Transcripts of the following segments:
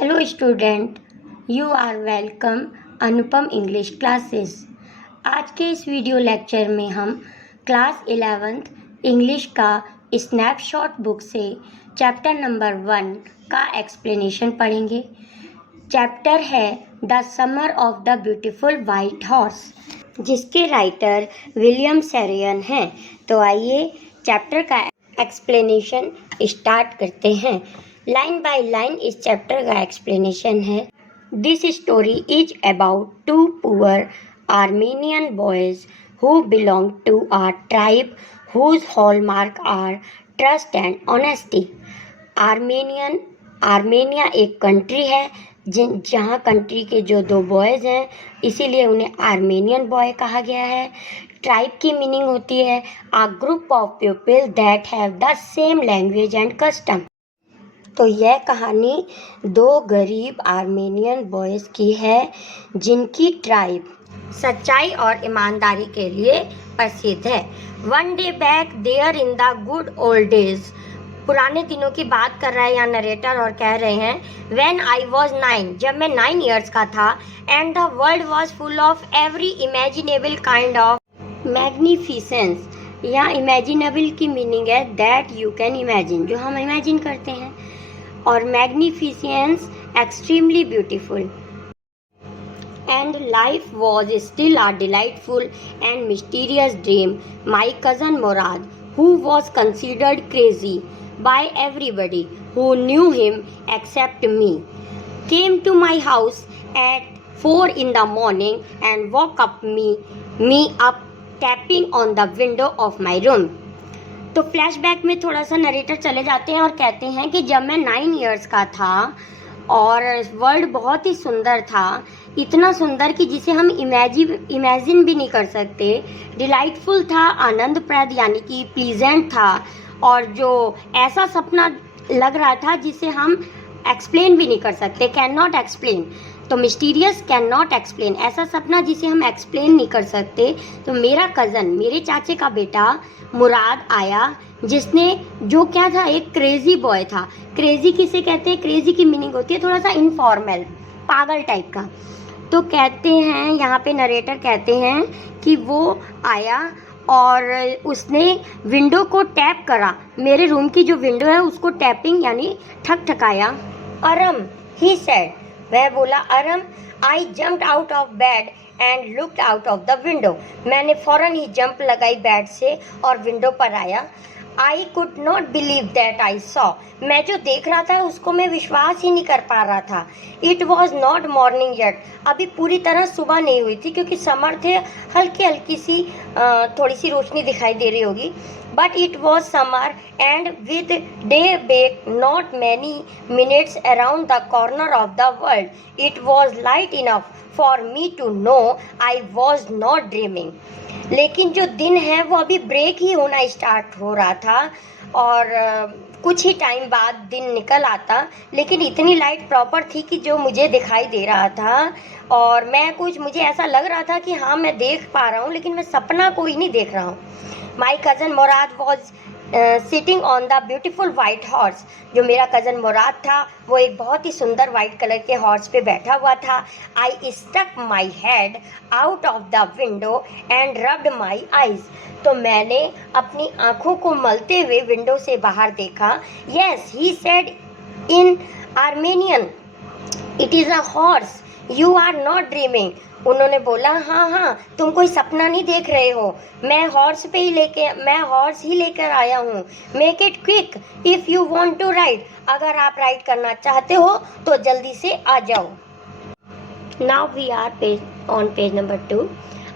Hello student, you are welcome Anupam English classes. आज के इस वीडियो लेक्चर में हम क्लास 11th इंग्लिश का स्नैपशॉट बुक से चैप्टर नंबर 1 का एक्सप्लेनेशन पढ़ेंगे। चैप्टर है the summer of the beautiful white horse, जिसके राइटर विलियम सेरियन हैं। तो आइए चैप्टर का एक्सप्लेनेशन स्टार्ट करते हैं। लाइन बाय लाइन इस चैप्टर का एक्सप्लेनेशन है। This story is about two poor Armenian boys who belong to a tribe whose hallmark are trust and honesty. Armenia एक कंट्री है जहाँ कंट्री के जो दो बॉयज़ हैं, इसीलिए उन्हें आर्मेनियन बॉय कहा गया है। ट्राइब की मीनिंग होती है a group of people that have the same language and custom. तो यह कहानी दो गरीब आर्मेनियन बॉयज़ की है जिनकी ट्राइब सच्चाई और ईमानदारी के लिए प्रसिद्ध है। One day back there in the good old days, पुराने दिनों की बात कर रहा है यहाँ नरेटर और कह रहे हैं व्हेन आई वॉज 9, जब मैं 9 ईयर्स का था, and the world was full of every imaginable kind of magnificence. यहाँ इमेजिनेबल की मीनिंग है दैट यू कैन इमेजिन, जो हम इमेजिन करते हैं, और magnificence extremely beautiful. And life was still a delightful and mysterious dream. My cousin Murad, who was considered crazy by everybody who knew him except me, came to my house at 4 in the morning and woke me up tapping on the window of my room. तो flashback में थोड़ा सा narrator चले जाते हैं और कहते हैं कि जब मैं 9 ईयर्स का था और वर्ल्ड बहुत ही सुंदर था, इतना सुंदर कि जिसे हम इमेजिन भी नहीं कर सकते। डिलाइटफुल था, आनंदप्रद यानी कि प्लीजेंट था, और जो ऐसा सपना लग रहा था जिसे हम एक्सप्लेन भी नहीं कर सकते, कैन नॉट एक्सप्लेन। तो मिस्टीरियस, कैन नॉट एक्सप्लेन, ऐसा सपना जिसे हम एक्सप्लेन नहीं कर सकते। तो मेरा कज़न, मेरे चाचे का बेटा मुराद आया, जिसने जो क्या था, एक क्रेजी बॉय था। क्रेजी किसे कहते हैं? क्रेजी की मीनिंग होती है थोड़ा सा इनफॉर्मल, पागल टाइप का। तो कहते हैं यहाँ पे नरेटर कहते हैं कि वो आया और उसने विंडो को टैप करा, मेरे रूम की जो विंडो है उसको टैपिंग यानी ठकठकाया। अरम, ही सेड, वह बोला Aram. I jumped out of bed and looked out of the window, मैंने फौरन ही जंप लगाई बेड से और विंडो पर आया। आई could not believe that I saw, मैं जो देख रहा था उसको मैं विश्वास ही नहीं कर पा रहा था। It was not morning yet, अभी पूरी तरह सुबह नहीं हुई थी क्योंकि समर थे, हल्की हल्की सी थोड़ी सी रोशनी दिखाई दे रही होगी। But it was summer and with daybreak not many minutes around the corner of the world, it was light enough for me to know I was not dreaming. लेकिन जो दिन है वो अभी ब्रेक ही होना स्टार्ट हो रहा था और कुछ ही टाइम बाद दिन निकल आता, लेकिन इतनी लाइट प्रॉपर थी कि जो मुझे दिखाई दे रहा था, और मुझे ऐसा लग रहा था कि हाँ मैं देख पा रहा हूँ, लेकिन मैं सपना कोई नहीं देख रहा हूँ। माई cousin Mourad was sitting on the beautiful white horse, जो मेरा कज़न मुराद था वो एक बहुत ही सुंदर वाइट कलर के हॉर्स पे बैठा हुआ था। I stuck my head out of the window and rubbed my eyes, तो मैंने अपनी आंखों को मलते हुए विंडो से बाहर देखा। Yes, he said in Armenian, it is a horse, you are not dreaming. उन्होंने बोला हाँ, तुम कोई सपना नहीं देख रहे हो, मैं हॉर्स ही लेकर आया हूँ। Make it quick if you want to ride, अगर आप राइड करना चाहते हो तो जल्दी से आ जाओ। Now we are on page number 2.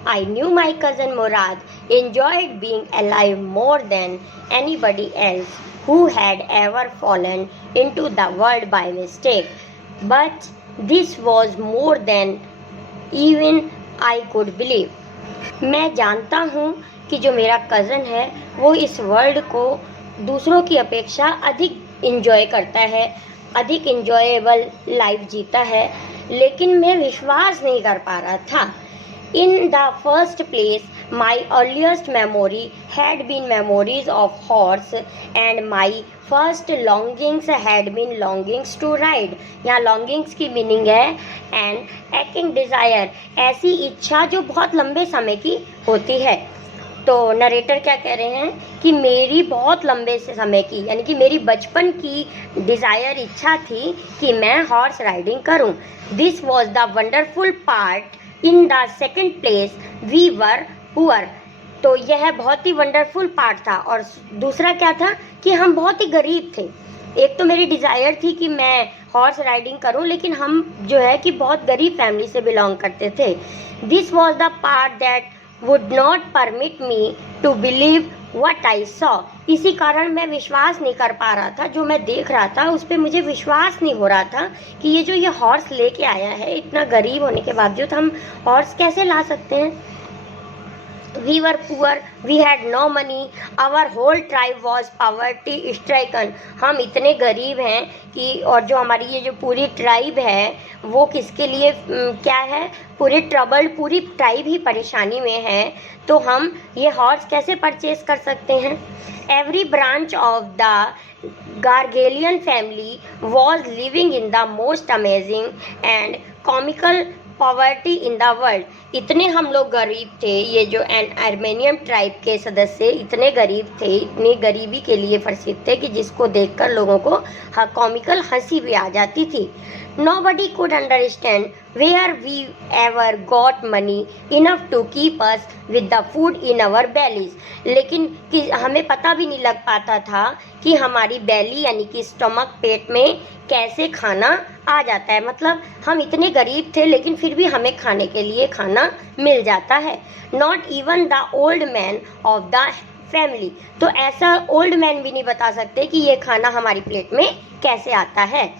I knew my cousin Murad enjoyed being alive more than anybody else who had ever fallen into the world by mistake. But this was more than even I could believe. मैं जानता हूँ कि जो मेरा cousin है वो इस world को दूसरों की अपेक्षा अधिक इंजॉय करता है, अधिक इंजॉयबल लाइफ जीता है, लेकिन मैं विश्वास नहीं कर पा रहा था In the first place, my earliest memory had been memories of horse, and my first longings had been longings to ride. यहाँ longings की मीनिंग है an aching desire, ऐसी इच्छा जो बहुत लंबे समय की होती है। तो नरेटर क्या कह रहे हैं कि मेरी बहुत लंबे से समय की यानी कि मेरी बचपन की डिज़ायर इच्छा थी कि मैं हॉर्स राइडिंग करूं। This was the wonderful part. In the second place we were poor. तो यह बहुत ही वंडरफुल पार्ट था। और दूसरा क्या था कि हम बहुत ही गरीब थे। एक तो मेरी डिज़ायर थी कि मैं हॉर्स राइडिंग करूं, लेकिन हम जो है कि बहुत गरीब फैमिली से बिलोंग करते थे। This was the part that would not permit me to believe what I saw. इसी कारण मैं विश्वास नहीं कर पा रहा था, जो मैं देख रहा था उस पर मुझे विश्वास नहीं हो रहा था कि ये जो ये हॉर्स लेके आया है, इतना गरीब होने के बावजूद हम हॉर्स कैसे ला सकते हैं। We were poor, we had no money, our whole tribe was poverty stricken। हम इतने गरीब हैं कि और जो हमारी ये जो पूरी ट्राइब है वो किसके लिए क्या है, पूरी ट्राइब ही परेशानी में है। तो हम ये हॉर्स कैसे परचेज कर सकते हैं। Every branch of the Garoghlanian family was living in the most amazing and comical poverty in the world. इतने हम लोग गरीब थे, ये जो आर्मेनियन ट्राइब के सदस्य इतने गरीब थे, इतनी गरीबी के लिए प्रसिद्ध थे कि जिसको देखकर लोगों को कॉमिकल हंसी भी आ जाती थी। Nobody could understand where we ever got money enough to keep us with the food in our bellies। लेकिन कि हमें पता भी नहीं लग पाता था कि हमारी बैली यानी कि स्टमक, पेट में कैसे खाना आ जाता है। मतलब हम इतने गरीब थे लेकिन फिर भी हमें खाने के लिए खाना मिल जाता है। Not even the old man of the family. तो ऐसा ओल्ड मैन भी नहीं बता सकते कि ये खाना हमारी प्लेट में कैसे आता है।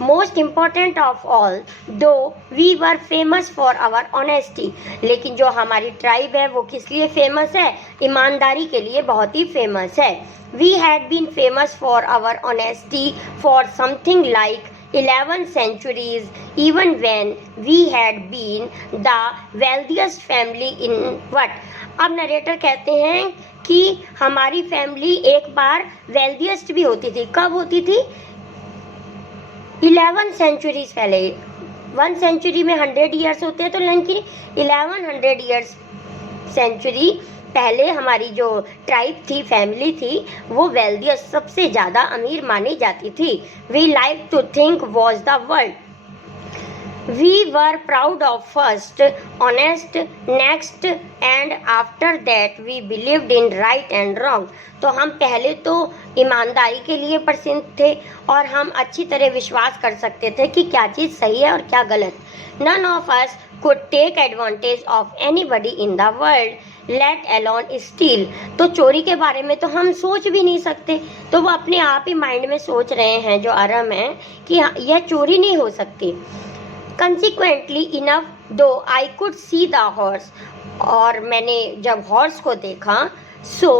Most important of all, though we were famous for our honesty. लेकिन जो हमारी ट्राइब है वो किस लिए फेमस है, ईमानदारी के लिए बहुत ही फेमस है। We had been famous for our honesty for something like 11 centuries, even when we had been the wealthiest family in what। अब नरेटर कहते हैं कि हमारी फैमिली एक बार वेल्थिएस्ट भी होती थी। कब होती थी, 11 सेंचुरीज पहले। 1 सेंचुरी में 100 ईयर्स होते हैं, तो लेकिन 1100 ईयर्स सेंचुरी पहले हमारी जो ट्राइब थी, फैमिली थी, वो वेल्थिएस्ट, सबसे ज़्यादा अमीर मानी जाती थी। We like to think was the world. We were proud of first honest, next and after that we believed in right and wrong. तो हम पहले तो ईमानदारी के लिए प्रसिद्ध थे और हम अच्छी तरह विश्वास कर सकते थे कि क्या चीज़ सही है और क्या गलत। None of us could take advantage of anybody in the world, let alone steal। तो चोरी के बारे में तो हम सोच भी नहीं सकते। तो वो अपने आप ही माइंड में सोच रहे हैं जो अरम है कि यह चोरी नहीं हो सकती। Consequently enough, though I could see the horse, और मैंने जब हॉर्स को देखा, so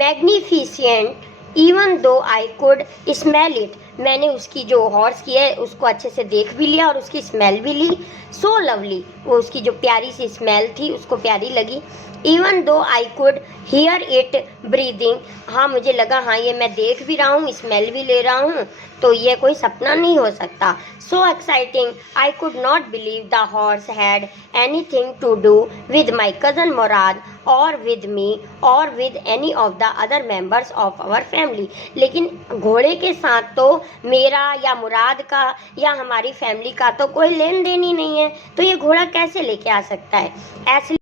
magnificent even though I could smell it, मैंने उसकी जो हॉर्स की है उसको अच्छे से देख भी लिया और उसकी स्मेल भी ली। सो लवली, वो उसकी जो प्यारी सी स्मेल थी उसको प्यारी लगी। Even though I could hear it breathing, हाँ मुझे लगा हाँ ये मैं देख भी रहा हूँ, स्मेल भी ले रहा हूँ, तो ये कोई सपना नहीं हो सकता। So exciting, I could not believe the horse had anything to do with my cousin Mourad or with me or with any of the other members of our family. लेकिन घोड़े के साथ तो मेरा या मुराद का या हमारी फैमिली का तो कोई लेन देन ही नहीं है, तो ये घोड़ा कैसे लेके आ सकता है। ऐसी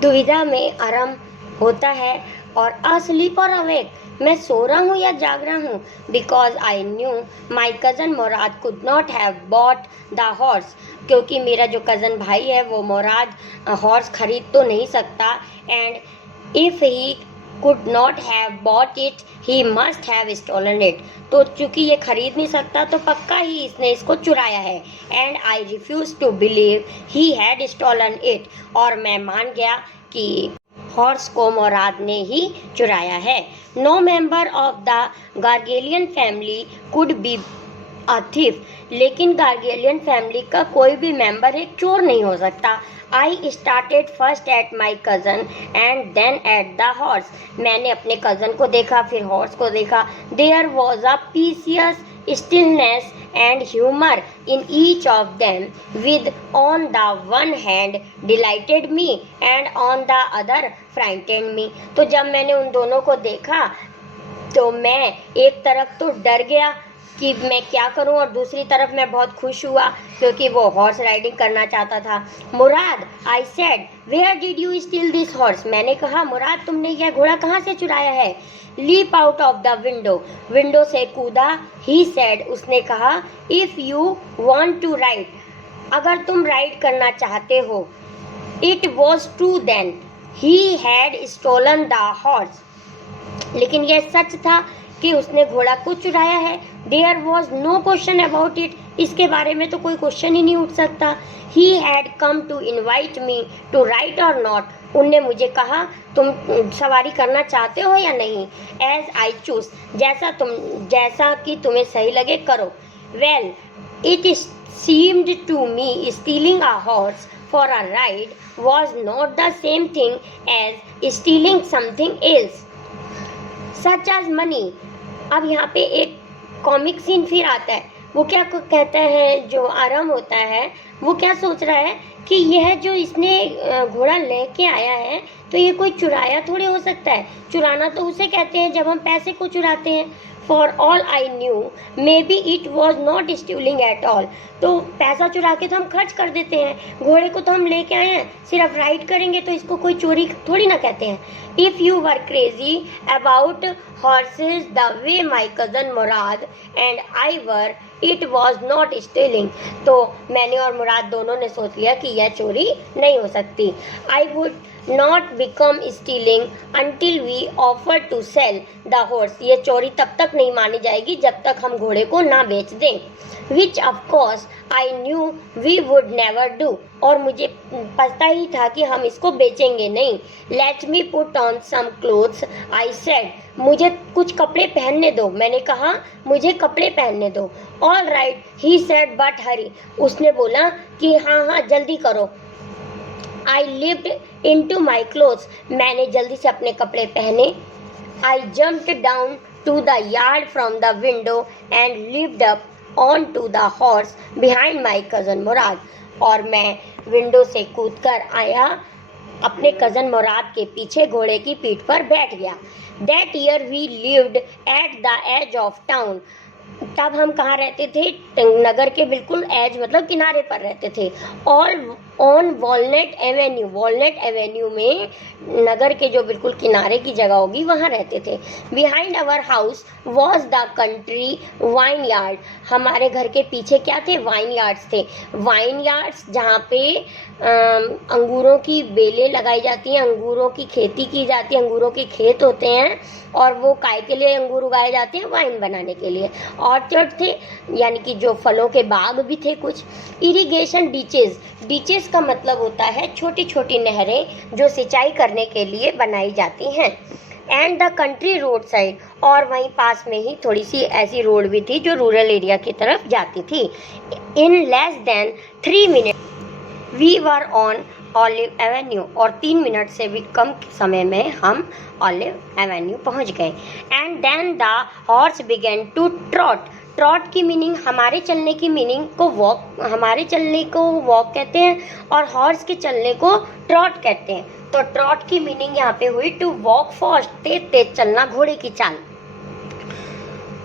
दुविधा में अरम होता है और अस्लीप और अवेक, मैं सो रहा हूँ या जाग रहा हूँ। Because I knew my cousin Murad could not have bought the horse, क्योंकि मेरा जो कज़न भाई है वो मुराद हॉर्स खरीद तो नहीं सकता। And if he could not have bought it, he must have stolen it। तो चूंकि ये खरीद नहीं सकता तो पक्का ही इसने इसको चुराया है। And I refuse to believe he had stolen it, और मैं मान गया कि हॉर्स को मुराद ने ही चुराया है। No member of the Gargalian family could be a thief, लेकिन गार्गेलियन फैमिली का कोई भी मेंबर एक चोर नहीं हो सकता। I started first at my cousin and then at the horse. मैंने अपने कज़न को देखा, फिर हॉर्स को देखा। There was a pious stillness and humor in each of them, with on the one hand delighted me and on the other frightened me। तो जब मैंने उन दोनों को देखा तो मैं एक तरफ तो डर गया कि मैं क्या करूं, और दूसरी तरफ मैं बहुत खुश हुआ क्योंकि वो हॉर्स राइडिंग करना चाहता था। Mourad, I said, where did you steal this horse. मैंने कहा, मुराद तुमने यह घोड़ा कहाँ से चुराया है। Leap out of the window, window से कूदा। ही सेड, उसने कहा, if you want to ride, अगर तुम राइड करना चाहते हो। It was true then, he had stolen the horse, लेकिन यह सच था कि उसने घोड़ा को चुराया है। There was no question about it, इसके बारे में तो कोई क्वेश्चन ही नहीं उठ सकता। He had come to invite me to ride or not, उनने मुझे कहा तुम सवारी करना चाहते हो या नहीं। एज आई चूज, जैसा कि तुम्हें सही लगे करो। Well, it seemed to me stealing a horse for a ride was not the same thing as stealing something else such as money. अब यहाँ पे एक कॉमिक सीन फिर आता है। वो क्या कहता है, जो आराम होता है वो क्या सोच रहा है कि यह जो इसने घोड़ा लेके आया है तो ये कोई चुराया थोड़ी हो सकता है। चुराना तो उसे कहते हैं जब हम पैसे को चुराते हैं। For all I knew may be it was not stealing at all, तो पैसा चुरा के तो हम खर्च कर देते हैं, घोड़े को तो हम लेके आए हैं, सिर्फ राइड करेंगे तो इसको कोई चोरी थोड़ी ना कहते हैं। If you were crazy about horse's the way my cousin Murad and I were, it was not stealing, तो मैंने और मुराद दोनों ने सोच लिया कि यह चोरी नहीं हो सकती। I would not become stealing until we offer to sell the horse, ये चोरी तब तक नहीं मानी जाएगी जब तक हम घोड़े को ना बेच दें। Which of course I knew we would never do, और मुझे पता ही था कि हम इसको बेचेंगे नहीं। Let me put on some clothes, I said, मुझे कुछ कपड़े पहनने दो, मैंने कहा मुझे कपड़े पहनने दो। All right, he said, but hurry, उसने बोला कि हाँ जल्दी करो। I leapt into my clothes, मैंने जल्दी से अपने कपड़े पहने। I jumped down to the yard from the window and leapt up onto the horse behind my cousin Mourad, और मैं विंडो से कूदकर आया, अपने कज़न मुराद के पीछे घोड़े की पीठ पर बैठ गया। That year we lived at the edge of town, तब हम कहाँ रहते थे, नगर के बिल्कुल एज मतलब किनारे पर रहते थे। All on walnut Avenue, walnut Avenue में नगर के जो बिल्कुल किनारे की जगह होगी वहाँ रहते थे। Behind our house was the country vineyard, हमारे घर के पीछे क्या थे, वाइन यार्ड्स थे। वाइन यार्ड्स जहाँ पे अंगूरों की बेलें लगाई जाती हैं, अंगूरों की खेती की जाती है, अंगूरों के खेत होते हैं, और वो काय के लिए अंगूर उगाए जाते हैं, वाइन बनाने के लिए। ऑर्चर्ड थे, यानी कि जो फलों के बाग भी थे कुछ। इरिगेशन डीचेज, डीचेज का मतलब होता है छोटी छोटी नहरें जो सिंचाई करने के लिए बनाई जाती हैं। And the country road side, और वहीं पास में ही थोड़ी सी ऐसी रोड भी थी जो रूरल एरिया की तरफ जाती थी। In less than 3 minute we were on Olive Avenue, और 3 मिनट से भी कम समय में हम ऑलिव एवेन्यू पहुंच गए। And then the horse began to trot, trot की मीनिंग, हमारे चलने की मीनिंग को वॉक, हमारे चलने को वॉक कहते हैं और हॉर्स के चलने को ट्रॉट कहते हैं। तो ट्रॉट की मीनिंग यहाँ पे हुई टू वॉक फास्ट, तेज तेज चलना, घोड़े की चाल।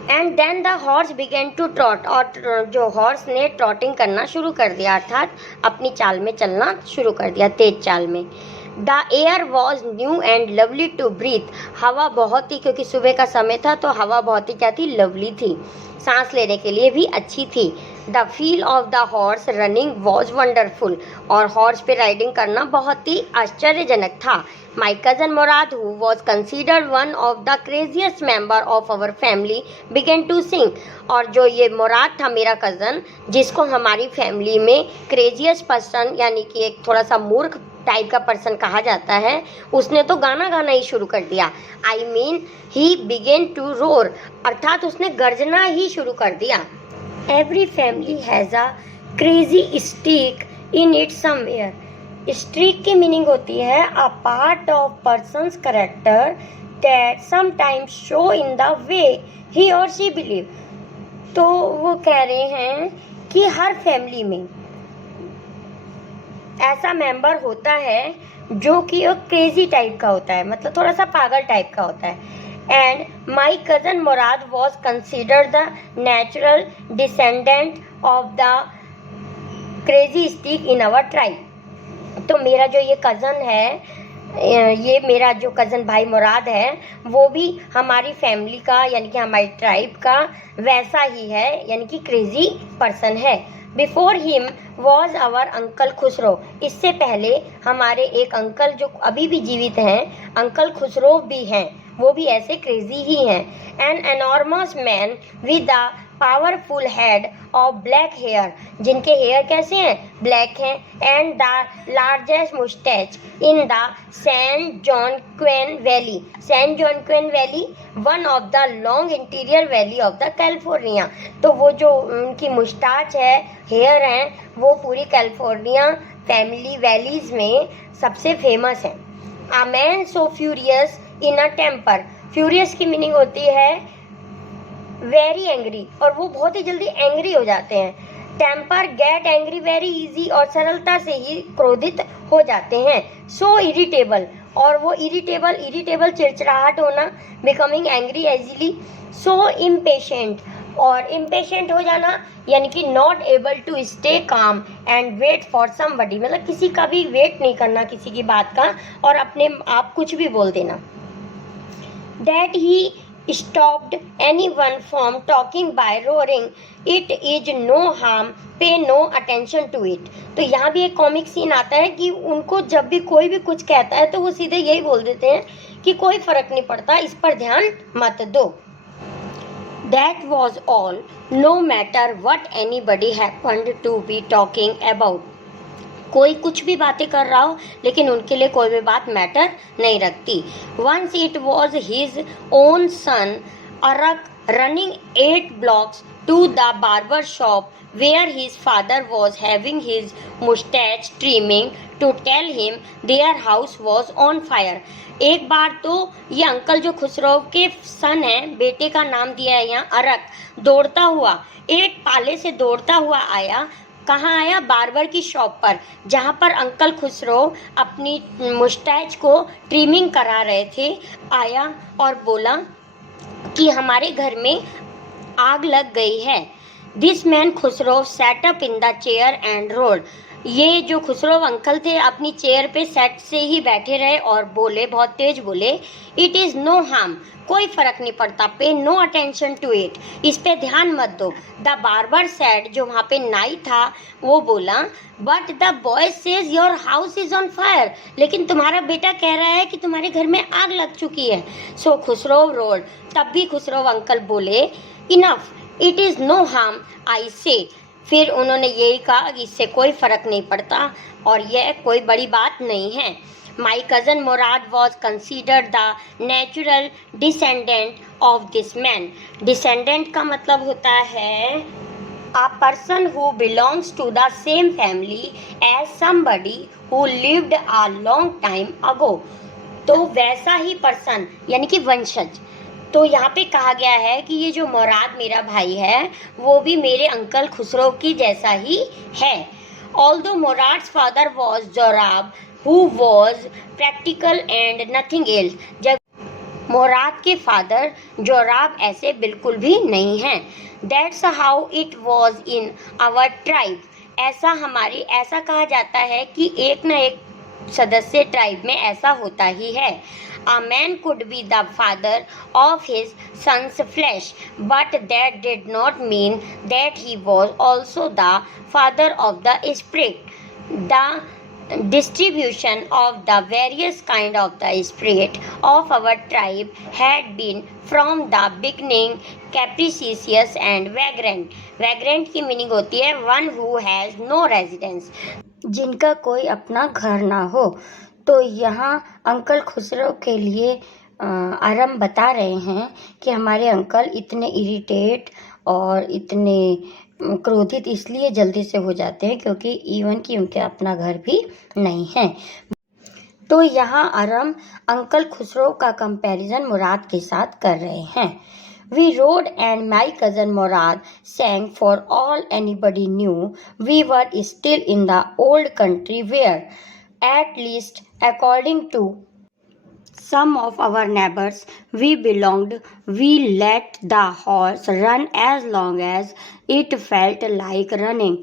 And then the horse began to trot, और जो हॉर्स ने ट्रॉटिंग करना शुरू कर दिया, अर्थात अपनी चाल में चलना शुरू कर दिया, तेज चाल में। The air was new and lovely to breathe, हवा बहुत ही, क्योंकि सुबह का समय था तो हवा बहुत ही क्या थी, लवली थी, सांस लेने के लिए भी अच्छी थी। The feel of the horse running was wonderful, और हॉर्स पे राइडिंग करना बहुत ही आश्चर्यजनक था। My cousin Mourad, who was considered one of the craziest member of our family, began to sing, और जो ये मुराद था मेरा कज़न, जिसको हमारी फैमिली में क्रेजियस्ट पर्सन यानी कि एक थोड़ा सा मूर्ख टाइप का पर्सन कहा जाता है, उसने तो गाना गाना ही शुरू कर दिया। I mean he began to roar, अर्थात उसने गर्जना ही शुरू कर दिया। Every family has a crazy streak in it somewhere. Streak की मीनिंग होती है a part of person's character that sometimes show in the way he or she believe. तो वो कह रहे हैं कि हर फैमिली में ऐसा मेंबर होता है जो कि एक क्रेजी टाइप का होता है, मतलब थोड़ा सा पागल टाइप का होता है. And my cousin Mourad was considered the natural descendant of the crazy streak in our tribe. तो मेरा जो ये कज़न है, ये मेरा जो कज़न भाई मुराद है, वो भी हमारी फैमिली का यानी कि हमारी ट्राइब का वैसा ही है, यानी कि क्रेजी पर्सन है. Before him was our uncle Khosrove. इससे पहले हमारे एक अंकल जो अभी भी जीवित हैं, अंकल खुसरो भी हैं, वो भी ऐसे क्रेजी ही हैं. An enormous man with a powerful head of black hair, जिनके हेयर कैसे हैं, ब्लैक हैं. And the largest moustache in the San Joaquin valley. San Joaquin valley one of the long interior valley of the California. तो वो जो उनकी मुस्टाच है, hair हैं, वो पूरी कैलिफोर्निया फैमिली वैलीज में सबसे फेमस है. A man so furious in a temper. Furious की मीनिंग होती है वेरी एंग्री, और वो बहुत ही जल्दी एंग्री हो जाते हैं. Temper get angry very easy, और सरलता से ही क्रोधित हो जाते हैं. सो इरिटेबल, और वो इरिटेबल चिड़चिड़ाहट होना, becoming angry easily. So impatient, और इम्पेशेंट हो जाना यानी कि not able to stay calm and wait for somebody, मतलब किसी का भी वेट नहीं करना किसी की बात का, और अपने आप कुछ भी बोल देना. That he stopped anyone from talking by roaring, it is no harm, pay no attention to it. तो यहाँ भी एक कॉमिक सीन आता है कि उनको जब भी कोई भी कुछ कहता है तो वो सीधे यही बोल देते हैं कि कोई फर्क नहीं पड़ता, इस पर ध्यान मत दो. That was all, no matter what anybody happened to be talking about. कोई कुछ भी बातें कर रहा हो, लेकिन उनके लिए कोई भी बात मैटर नहीं रखती. Once it was his own son Arak running 8 blocks to the barber shop where his father was having his moustache trimming to tell him their house was on fire. एक बार तो ये अंकल जो खुसरो के सन हैं, बेटे का नाम दिया है यहाँ अरक, दौड़ता हुआ 8 पाले से दौड़ता हुआ आया. कहाँ आया, बार्बर की शॉप पर, जहाँ पर अंकल खुसरो अपनी मुस्टैच को ट्रिमिंग करा रहे थे. आया और बोला कि हमारे घर में आग लग गई है. This man Khusro set up in the chair and road. ये जो खुसरो अंकल थे अपनी चेयर पे सेट से ही बैठे रहे और बोले, बहुत तेज बोले, इट इज़ नो हार्म, कोई फर्क नहीं पड़ता, पे नो अटेंशन टू इट, इस पे ध्यान मत दो. द बार्बर सेड, जो वहाँ पे नाई था वो बोला, but the boy says your house is on fire, लेकिन तुम्हारा बेटा कह रहा है कि तुम्हारे घर में आग लग चुकी है. सो खुसरो रोड, तब भी खुसरो अंकल बोले, enough, it is no harm I say. फिर उन्होंने यही कहा कि इससे कोई फ़र्क नहीं पड़ता और यह कोई बड़ी बात नहीं है. My cousin Mourad was considered the natural descendant of this man. Descendant का मतलब होता है a person who belongs to the same family as somebody who lived a long time ago. तो वैसा ही पर्सन यानी कि वंशज. तो यहाँ पे कहा गया है कि ये जो मुराद मेरा भाई है वो भी मेरे अंकल खुसरो की जैसा ही है. Although Mourad's father was Zorab who was practical and nothing else. जब मुराद के फादर जोराब ऐसे बिल्कुल भी नहीं हैं. That's how it was in our tribe. ऐसा कहा जाता है कि एक न एक सदस्य ट्राइब में ऐसा होता ही है. A man could be the father of his son's flesh, but that did not mean that he was also the father of the spirit. The distribution of the various kind of the spirit of our tribe had been from the beginning capricious and vagrant. Vagrant की meaning होती है one who has no residence, जिनका कोई अपना घर ना हो. तो यहाँ अंकल खुसरो के लिए आरम बता रहे हैं कि हमारे अंकल इतने इरिटेट और इतने क्रोधित इसलिए जल्दी से हो जाते हैं क्योंकि इवन कि उनके अपना घर भी नहीं है। तो यहाँ अरम अंकल खुसरो का कंपैरिजन मुराद के साथ कर रहे हैं। We rode and my cousin Murad sang for all anybody knew we were still in the old country where, at least according to some of our neighbors we belonged, we let the horse run as long as it felt like running.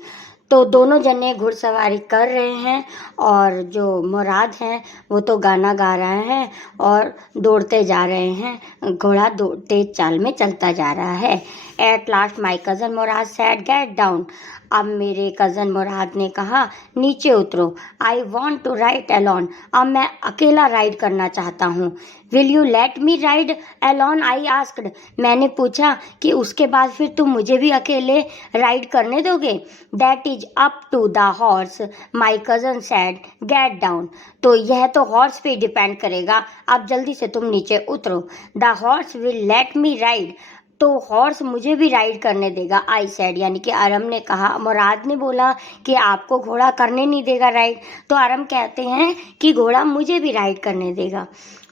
तो दोनों जने घुड़सवारी कर रहे हैं और जो मुराद हैं वो तो गाना गा रहे हैं और दौड़ते जा रहे हैं। घोड़ा तेज चाल में चलता जा रहा है। At last my cousin Murad said get down. अब मेरे कज़न मुराद ने कहा नीचे उतरो। I want to ride alone. अब मैं अकेला राइड करना चाहता हूँ। Will you let me ride alone I asked. मैंने पूछा कि उसके बाद फिर तुम मुझे भी अकेले राइड करने दोगे। That is up to the horse my cousin said get down. तो यह तो हॉर्स पे डिपेंड करेगा, अब जल्दी से तुम नीचे उतरो। The horse will let me ride. तो हॉर्स मुझे भी राइड करने देगा। आई सेड, यानी कि अरम ने कहा। मुराद ने बोला कि आपको घोड़ा करने नहीं देगा राइड, तो अरम कहते हैं कि घोड़ा मुझे भी राइड करने देगा।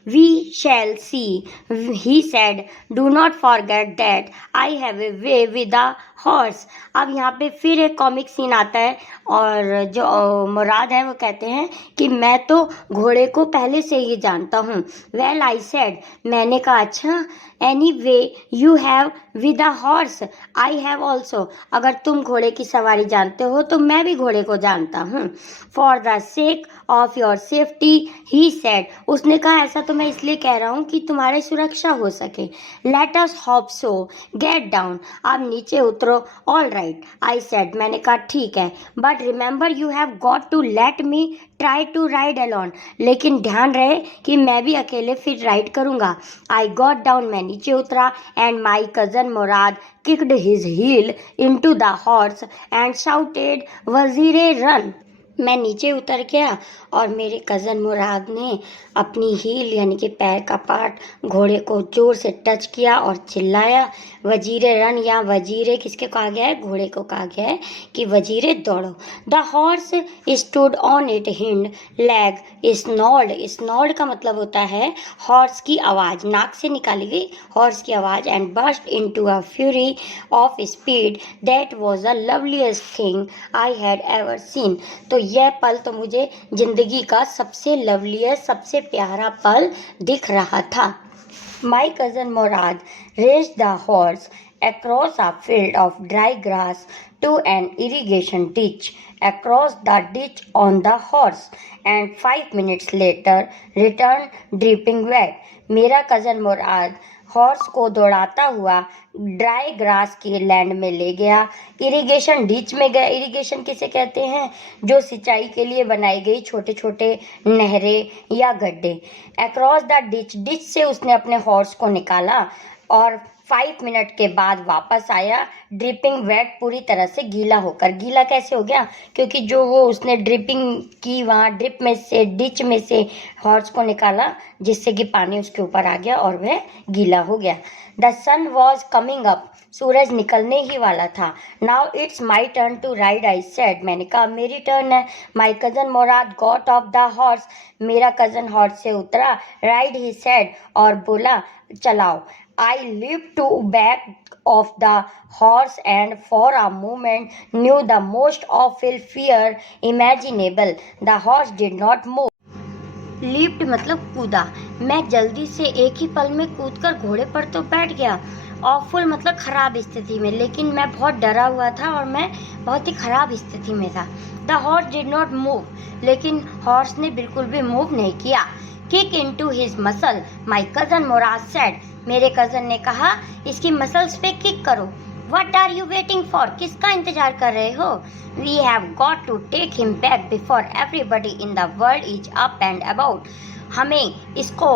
We shall see, he said. Do not forget that I have a way with the horse. अब यहाँ पे फिर एक कॉमिक सीन आता है और जो मुराद है वो कहते हैं कि मैं तो घोड़े को पहले से ही जानता हूँ। Well, I said, मैंने कहा अच्छा। Anyway, you have with a horse. I have also. अगर तुम घोड़े की सवारी जानते हो तो मैं भी घोड़े को जानता हूँ। For the sake of your safety, he said. उसने कहा ऐसा तो मैं इसलिए कह रहा हूँ कि तुम्हारी सुरक्षा हो सके। Let us hope so. Get down. अब नीचे उतरो। All right, I said. मैंने कहा ठीक है। But remember, you have got to let me try to ride alone. लेकिन ध्यान रहे कि मैं भी अकेले फिर राइड करूँगा। I got down. मैं नीचे उतरा and my cousin Murad kicked his heel into the horse and shouted, "वज़ीरे run." मैं नीचे उतर गया और मेरे कज़न मुराद ने अपनी हील यानी कि पैर का पार्ट घोड़े को जोर से टच किया और चिल्लाया, वजीरे रन। या वजीरे किसके कहा गया है? घोड़े को कहा गया है कि वजीरे दौड़ो। The horse stood on it hind leg snorted. Snorted का मतलब होता है हॉर्स की आवाज़, नाक से निकाली गई हॉर्स की आवाज़। And burst into a fury of speed that was the loveliest thing I had ever seen. तो यह पल तो मुझे जिंदगी का सबसे लवलीस्ट, सबसे प्यारा पल दिख रहा था। My cousin Murad raced the horse across a field of dry grass to an irrigation ditch, across the ditch on the horse, and 5 minutes later returned dripping wet. मेरा कज़न मुराद हॉर्स को दौड़ाता हुआ dry grass के land में ले गया, irrigation ditch में गया। Irrigation किसे कहते हैं? जो सिंचाई के लिए बनाई गई छोटे छोटे नहरें या गड्ढे। अक्रॉस द डिच, डिच से उसने अपने हॉर्स को निकाला और 5 मिनट के बाद वापस आया ड्रिपिंग वेट, पूरी तरह से गीला होकर। गीला कैसे हो गया? क्योंकि जो वो उसने ड्रिपिंग की वहाँ ड्रिप में से, डिच में से हॉर्स को निकाला जिससे कि पानी उसके ऊपर आ गया और वह गीला हो गया। The sun was coming up, सूरज निकलने ही वाला था। Now it's my turn to ride I said. मैंने कहा मेरी टर्न है। My cousin Mourad got off the horse. मेरा कज़न हॉर्स से उतरा। राइड ही सेड, और बोला चलाओ। I leaped to back of the horse and for a moment knew the most awful fear imaginable. The horse did not move. Leaped मतलब कूदा। मैं जल्दी से एक ही पल में कूदकर घोड़े पर तो बैठ गया। ऑफुल मतलब खराब स्थिति में, लेकिन मैं बहुत डरा हुआ था और मैं बहुत ही खराब स्थिति में था। The horse did not move, लेकिन हॉर्स ने बिल्कुल भी मूव नहीं किया। Kick into his muscle, my cousin Murad said. मेरे कज़न ने कहा इसकी मसल्स पे किक करो। What are you waiting for? किसका इंतजार कर रहे हो? We have got to take him back before everybody in the world is up and about. हमें इसको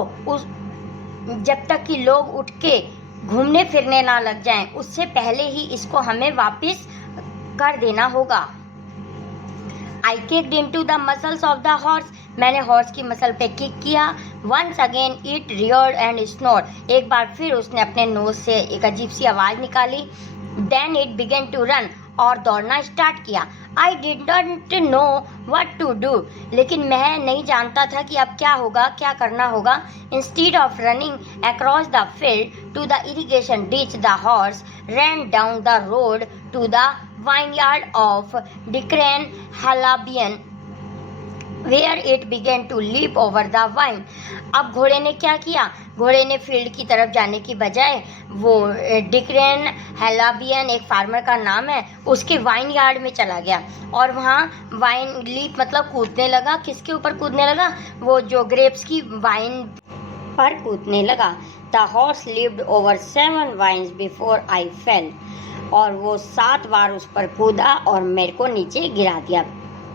जब तक कि लोग उठ के घूमने फिरने ना लग जाएं, उससे पहले ही इसको हमें वापस कर देना होगा। I kicked into the muscles of the horse. मैंने हॉर्स की मसल पे किक किया। Once again it reared and snored. एक बार फिर उसने अपने नोज से एक अजीब सी आवाज़ निकाली। Then it began to run. और दौड़ना स्टार्ट किया। I did not know what to do, लेकिन मैं नहीं जानता था कि अब क्या होगा, क्या करना होगा। Instead of running across the field to the irrigation ditch, the horse ran down the road to the vineyard of Decran Halabian, where it began to leap over the vine. अब घोड़े ने क्या किया? घोड़े ने फील्ड की तरफ जाने की बजाय वो डिक्रेन हेलाबियन एक फार्मर का नाम है, उसके वाइन यार्ड में चला गया और वहाँ वाइन लीप मतलब कूदने लगा। किसके ऊपर कूदने लगा? वो जो ग्रेप्स की वाइन पर कूदने लगा। The horse leaped over 7 vines before I fell, और वो 7 बार उस पर कूदा और मेरे को नीचे गिरा दिया।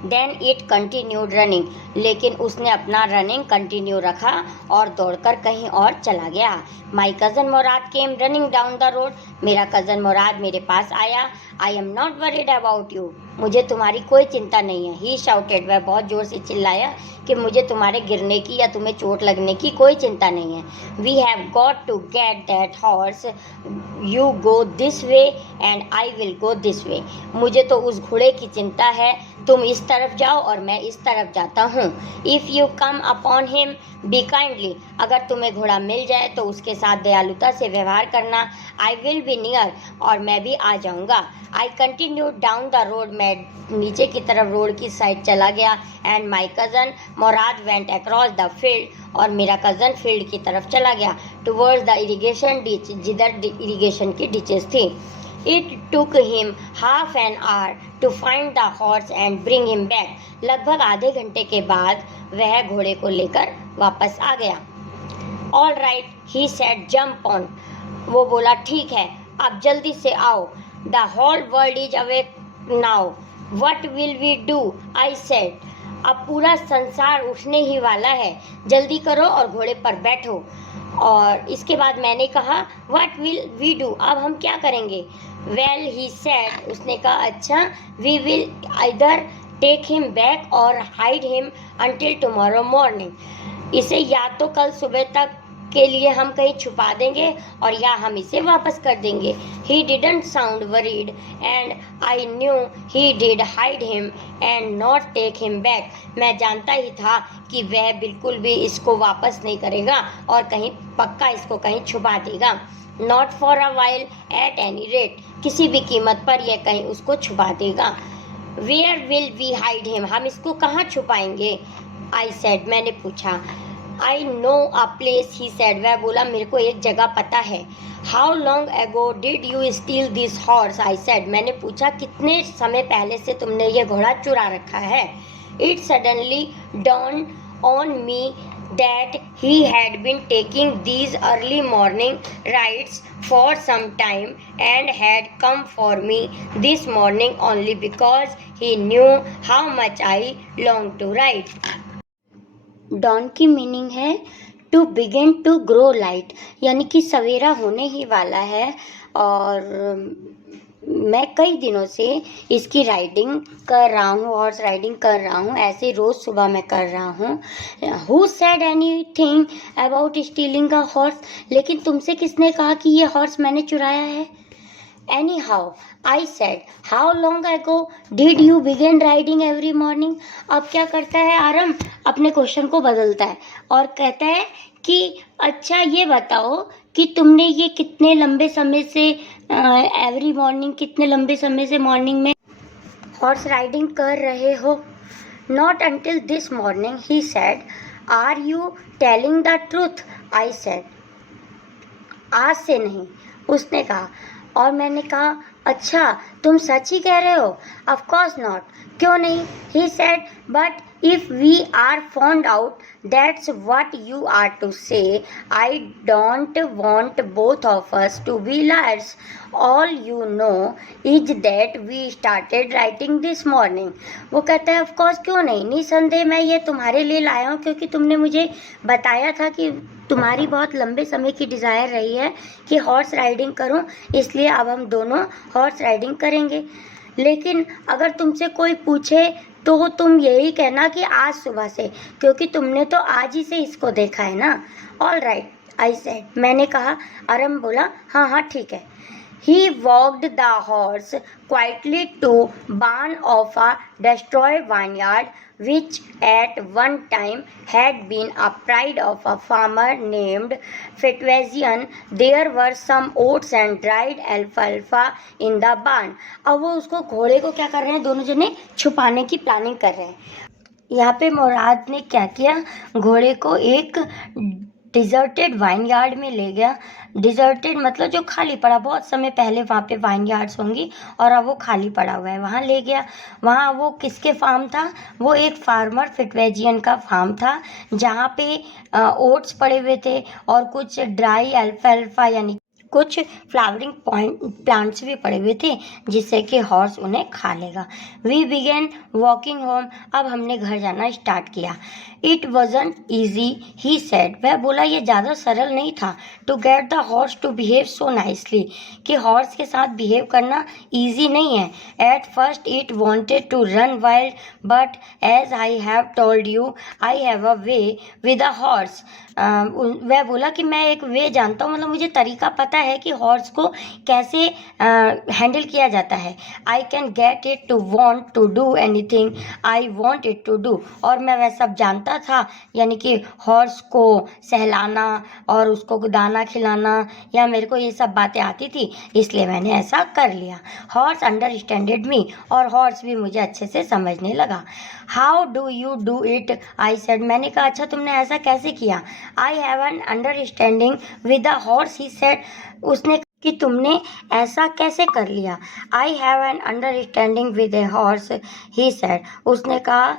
देन इट कंटिन्यूड रनिंग, लेकिन उसने अपना रनिंग कंटिन्यू रखा और दौड़कर कहीं और चला गया। माई cousin Murad came running down the road, मेरा कज़न मुराद मेरे पास आया। I am not worried about you, मुझे तुम्हारी कोई चिंता नहीं है। ही शाउटेड, वह बहुत ज़ोर से चिल्लाया कि मुझे तुम्हारे गिरने की या तुम्हें चोट लगने की कोई चिंता नहीं है। We have got to get that horse, you go this way and I will go this way, मुझे तो उस घोड़े की चिंता है, तुम इस तरफ जाओ और मैं इस तरफ जाता हूँ। If you come upon him B kindly, अगर तुम्हें घोड़ा मिल जाए तो उसके साथ दयालुता से व्यवहार करना। आई विल बी नियर, और मैं भी आ जाऊँगा। I continue down the road, मैं नीचे की तरफ रोड की साइड चला गया। And my cousin Murad went across the field, और मेरा कज़न फील्ड की तरफ चला गया। टुवर्ड्स द इरिगेशन डिच, जिधर इरिगेशन की डिचेस थी। It took him half an hour to find the horse and bring him back. लगभग आधे घंटे के बाद वह घोड़े को लेकर वापस आ गया। All right, he said, jump on. वो बोला ठीक है, अब जल्दी से आओ। The whole world is awake now. What will we do? I said. अब पूरा संसार उठने ही वाला है, जल्दी करो और घोड़े पर बैठो। और इसके बाद मैंने कहा व्हाट विल वी डू, अब हम क्या करेंगे? वेल ही सेड, उसने कहा अच्छा, we will either take him back or hide him until tomorrow morning, इसे या तो कल सुबह तक के लिए हम कहीं छुपा देंगे और या हम इसे वापस कर देंगे। He didn't sound worried and I knew he did hide him and not take him back, मैं जानता ही था कि वह बिल्कुल भी इसको वापस नहीं करेगा और कहीं पक्का इसको कहीं छुपा देगा। Not for a while at any rate, किसी भी कीमत पर यह कहीं उसको छुपा देगा। Where will we hide him, हम इसको कहाँ छुपाएंगे? आई सेड, मैंने पूछा। I know a place, he said, वह बोला मेरे को एक जगह पता है। How long ago did you steal this horse, I said, मैंने पूछा कितने समय पहले से तुमने ये घोड़ा चुरा रखा है। It suddenly dawn on me that he had been taking these early morning rides for some time and had come for me this morning only because he knew how much I longed to ride. Dawn की meaning है to begin to grow light, यानी कि सवेरा होने ही वाला है। और मैं कई दिनों से इसकी राइडिंग कर रहा हूँ, हॉर्स राइडिंग कर रहा हूँ, ऐसे रोज़ सुबह मैं कर रहा हूँ। Who said anything about stealing a horse, लेकिन तुमसे किसने कहा कि ये हॉर्स मैंने चुराया है? Any how I said, how long ago did you begin riding every morning. अब क्या करता है आरम, अपने क्वेश्चन को बदलता है और कहता है कि अच्छा ये बताओ कि तुमने ये कितने लंबे समय से एवरी मॉर्निंग, कितने लंबे समय से मॉर्निंग में हॉर्स राइडिंग कर रहे हो? Not until this morning, he said. Are you telling the truth? I said, आज से नहीं, उसने कहा। और मैंने कहा अच्छा तुम सच ही कह रहे हो? ऑफ कोर्स नॉट, क्यों नहीं? ही said, but if we are found out, that's what you are to say. I don't want both of us to be liars. All you know is that we started writing this morning. वो कहता है of course क्यों नहीं, निसंदेह मैं ये तुम्हारे लिए लाया हूँ क्योंकि तुमने मुझे बताया था कि तुम्हारी बहुत लंबे समय की डिज़ायर रही है कि हॉर्स राइडिंग करूँ, इसलिए अब हम दोनों हॉर्स राइडिंग करेंगे। लेकिन अगर तुमसे कोई पूछे तो तुम यही कहना कि आज सुबह से, क्योंकि तुमने तो आज ही से इसको देखा है ना। ऑल राइट आई सेड, मैंने कहा। आरम बोला हाँ हाँ ठीक है। He walked the horse quietly to barn of a destroyed vineyard, which at one time had been a pride of a farmer named Fitwazian. There were some oats and dried alfalfa in the barn. अब वो उसको घोड़े को क्या कर रहे हैं, दोनों जने छुपाने की प्लानिंग कर रहे हैं। यहाँ पे मुराद ने क्या किया, घोड़े को एक डिजर्टेड वाइन यार्ड में ले गया। डिजर्टेड मतलब जो खाली पड़ा, बहुत समय पहले वहाँ पे वाइन यार्ड्स होंगी और अब वो खाली पड़ा हुआ है, वहाँ ले गया। वहाँ वो किसके फार्म था, वो एक फार्मर फिटवेजियन का फार्म था, जहाँ पे ओट्स पड़े हुए थे और कुछ ड्राई अल्फाल्फा यानी कुछ फ्लावरिंग प्लांट्स भी पड़े हुए थे, जिससे कि हॉर्स उन्हें खा लेगा। वी बिगेन वॉकिंग होम, अब हमने घर जाना स्टार्ट किया। It wasn't easy, he said, वह बोला ये ज़्यादा सरल नहीं था, to get the horse to behave so nicely, कि हॉर्स के साथ बिहेव करना ईजी नहीं है। At first it wanted to run wild, but as I have told you I have a way with a horse. वह बोला कि मैं एक वे जानता हूँ, मतलब मुझे तरीका पता है कि हॉर्स को कैसे हैंडल किया जाता है। I can get it to want to do anything I want it to do, और मैं वह सब जानता था, यानी कि हॉर्स को सहलाना और उसको दाना खिलाना, या मेरे को ये सब बातें आती थी, इसलिए मैंने ऐसा कर लिया। हॉर्स अंडरस्टैंडेड मी, और हॉर्स भी मुझे अच्छे से समझने लगा। How do you do it, I said, मैंने कहा अच्छा तुमने ऐसा कैसे किया। I have an understanding with the horse, he said, उसने कि तुमने ऐसा कैसे कर लिया। I have an understanding with a horse, he said, उसने कहा,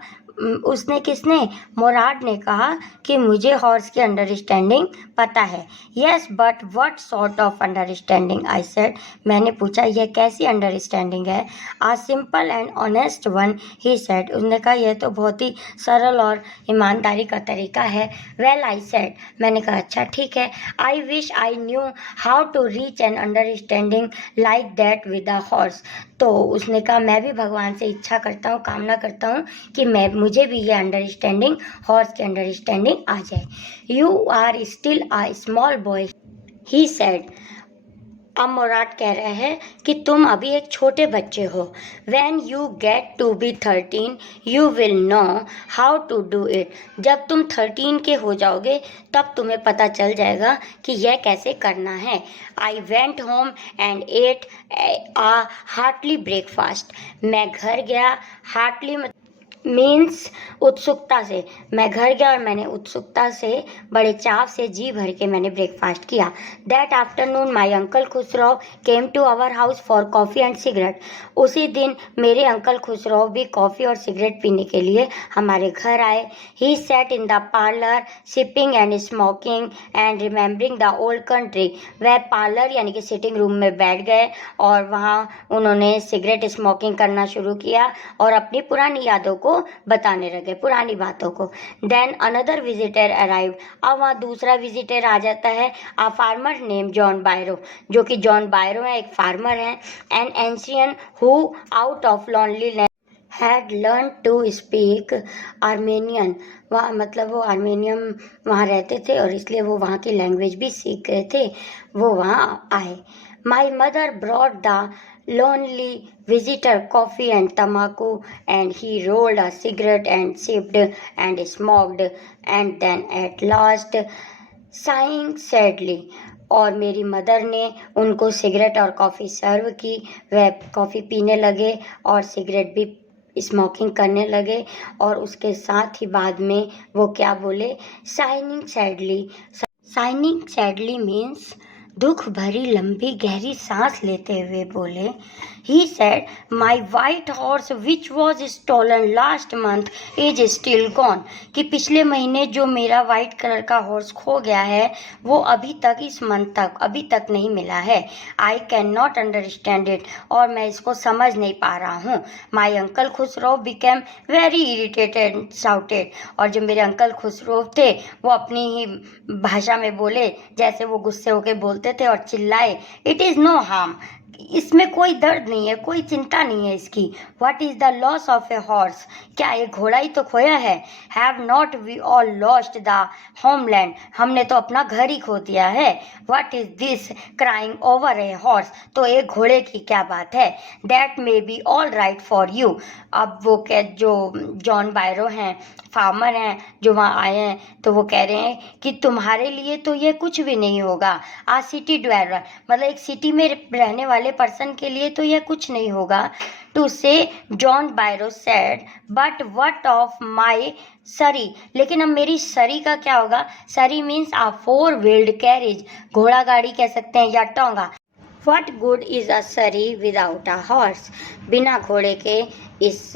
उसने किसने, मुराद ने कहा कि मुझे हॉर्स की अंडरस्टैंडिंग पता है। Yes but what sort of understanding, I said, मैंने पूछा यह कैसी अंडरस्टैंडिंग है। A simple and honest one, he said, उसने कहा यह तो बहुत ही सरल और ईमानदारी का तरीका है। वेल आई सेड, मैंने कहा अच्छा ठीक है। I wish I knew how to reach an understanding like that with a horse, तो उसने कहा मैं भी भगवान से इच्छा करता हूँ, कामना करता हूँ कि मुझे भी ये अंडरस्टैंडिंग, हॉर्स की अंडरस्टैंडिंग आ जाए। You are still a small boy, he said, अब मुराद कह रहे हैं कि तुम अभी एक छोटे बच्चे हो। When you get to be 13 you will know how to do it, जब तुम 13 के हो जाओगे तब तुम्हें पता चल जाएगा कि यह कैसे करना है। I went home and ate a hearty breakfast, मैं घर गया, heartily मीन्स उत्सुकता से, मैं घर गया और मैंने उत्सुकता से, बड़े चाव से, जी भर के मैंने ब्रेकफास्ट किया। That afternoon my uncle Khosrove came to our house for coffee and cigarette, उसी दिन मेरे अंकल खुसरो भी कॉफ़ी और सिगरेट पीने के लिए हमारे घर आए। He sat in the parlour sipping and smoking and remembering the old country, वह पार्लर यानी कि सिटिंग रूम में बैठ गए और वहाँ उन्होंने सिगरेट स्मोकिंग करना शुरू किया और अपनी पुरानी यादों को बताने लगे, पुरानी बातों को। देन अनदर विजिटर अराइव, अब वहाँ दूसरा विजिटर आ जाता है। A farmer name John Byro, जो कि जॉन बायरो है, एक फार्मर है। एन एंशियन who out of loneliness had learn to speak Armenian, वहाँ मतलब वो आर्मेनियम वहाँ रहते थे और इसलिए वो वहाँ की लैंग्वेज भी सीख गए थे, वो वहाँ आए। My mother brought the lonely visitor coffee and tobacco, and he rolled a cigarette and sipped and smoked, and then at last sighing sadly, और मेरी मदर ने उनको सिगरेट और कॉफ़ी सर्व की, वह कॉफ़ी पीने लगे और सिगरेट भी स्मोकिंग करने लगे, और उसके साथ ही बाद में वो क्या बोले, sighing sadly, sighing sadly means दुख भरी लंबी गहरी सांस लेते हुए बोले। He said my white horse which was stolen last month is still gone, कि पिछले महीने जो मेरा वाइट कलर का हॉर्स खो गया है वो अभी तक, इस मंथ तक अभी तक नहीं मिला है। I can not understand it, और मैं इसको समझ नहीं पा रहा हूँ। माई uncle Khusro became very irritated and shouted, और जो मेरे अंकल खुसरो थे वो अपनी ही भाषा में बोले, जैसे वो गुस्से होकर बोलते थे और चिल्लाए। इट इज़ नो हार्म इसमें कोई दर्द नहीं है, कोई चिंता नहीं है इसकी। What is the loss of a horse, क्या एक घोड़ा ही तो खोया है। Have not we all lost the homeland, हमने तो अपना घर ही खो दिया है। What is this crying over a horse, तो एक घोड़े की क्या बात है। That may be all right for you, अब वो जो जॉन बायरो हैं, फार्मर हैं, जो वहाँ आए हैं, तो वो कह रहे हैं कि तुम्हारे लिए तो ये कुछ भी नहीं होगा। आ सिटी ड्वेलर, मतलब एक सिटी में रहने वाले पर्सन के लिए तो यह कुछ नहीं होगा। टू से John Byro said, but what of my सरी, लेकिन अब मेरी सरी का क्या होगा। सरी मीन्स आ 4 व्हील्ड कैरेज, घोड़ा गाड़ी कह सकते हैं या tonga. What good is a सरी विदाउट a horse, बिना घोड़े के इस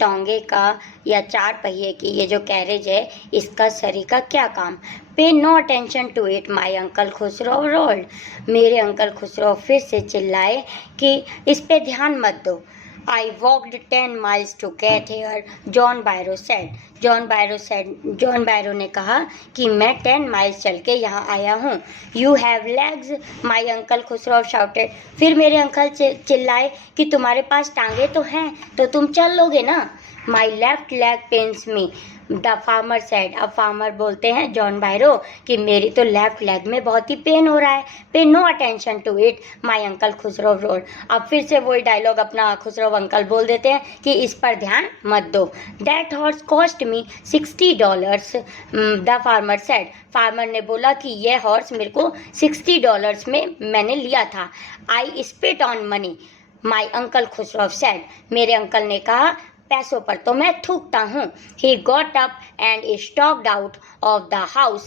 टोंगे का या 4 पहिए की ये जो कैरेज है, इसका सरी का क्या काम। Pay no attention to it, my uncle Khosrove roared, मेरे अंकल खुसरो फिर से चिल्लाए कि इस पे ध्यान मत दो। I walked 10 miles to get here, John Byro said, John Byro ने कहा कि मैं 10 माइल्स चल के यहाँ आया हूँ। You have legs, my uncle Khusro shouted, फिर मेरे अंकल चिल्लाए कि तुम्हारे पास टांगे तो हैं, तो तुम चल लोगे ना। My left leg pens me, the farmer said, अब फार्मर बोलते हैं जॉन बायरो कि मेरी तो लेफ्ट लेग में बहुत ही पेन हो रहा है। Pay no attention to it, my uncle Khosrove roared, अब फिर से वही डायलॉग अपना खुसरो अंकल बोल देते हैं कि इस पर ध्यान मत दो। That horse cost me $60, the farmer said, farmer ने बोला कि यह हॉर्स मेरे को $60 में मैंने लिया था। I spit on money, my uncle Khosrove said, मेरे अंकल ने कहा पैसों पर तो मैं थूकता हूँ। He got up and stalked out of the house,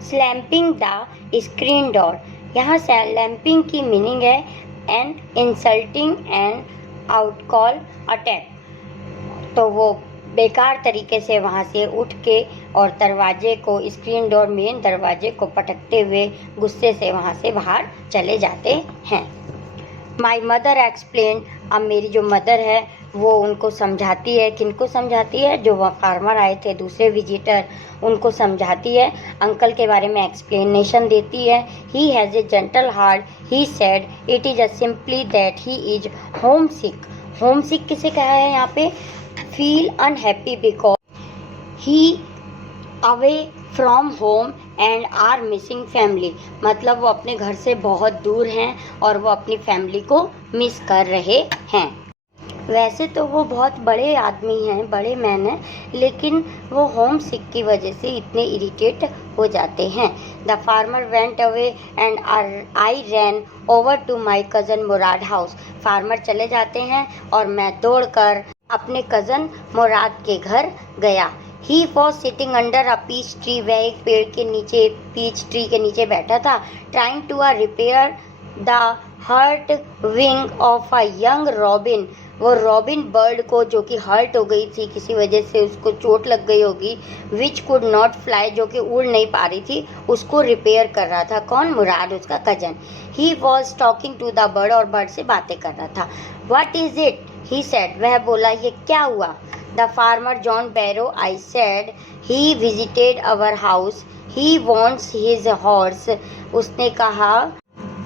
slamming the screen door, यहाँ स्लैम्पिंग की मीनिंग है and insulting and out call attack, तो वो बेकार तरीके से वहाँ से उठ के और दरवाजे को, स्क्रीन डोर मेन दरवाजे को पटकते हुए गुस्से से वहाँ से बाहर चले जाते हैं। माई मदर एक्सप्लेन, अब मेरी जो मदर है वो उनको समझाती है, किनको समझाती है, जो वह फार्मर आए थे दूसरे विजिटर, उनको समझाती है, अंकल के बारे में एक्सप्लेनेशन देती है। He has a gentle heart, he said, it is simply that he is homesick, homesick किसे कहा है यहाँ पे, feel unhappy because he away from home and are missing family, मतलब वो अपने घर से बहुत दूर हैं और वो अपनी फैमिली को मिस कर रहे हैं। वैसे तो वो बहुत बड़े आदमी हैं, बड़े मैन हैं, लेकिन वो होम सिक की वजह से इतने इरिटेट हो जाते हैं। The farmer went away and I ran over to my cousin Murad house, farmer चले जाते हैं और मैं दौड़कर अपने कज़न मुराद के घर गया। He was sitting under a peach tree, वह एक पेड़ के नीचे, पीच ट्री के नीचे बैठा था। Trying to repair the hurt wing of a young robin, वो रॉबिन बर्ड को जो कि हर्ट हो गई थी, किसी वजह से उसको चोट लग गई होगी, विच कुड नॉट फ्लाई, जो कि उड़ नहीं पा रही थी, उसको रिपेयर कर रहा था। कौन, मुराद, उसका cousin. He was talking to the bird, और बर्ड से बातें कर रहा था। What is it, he said, वह बोला ये क्या हुआ। The farmer John Byro, I said, he visited our house, he wants his horse, उसने कहा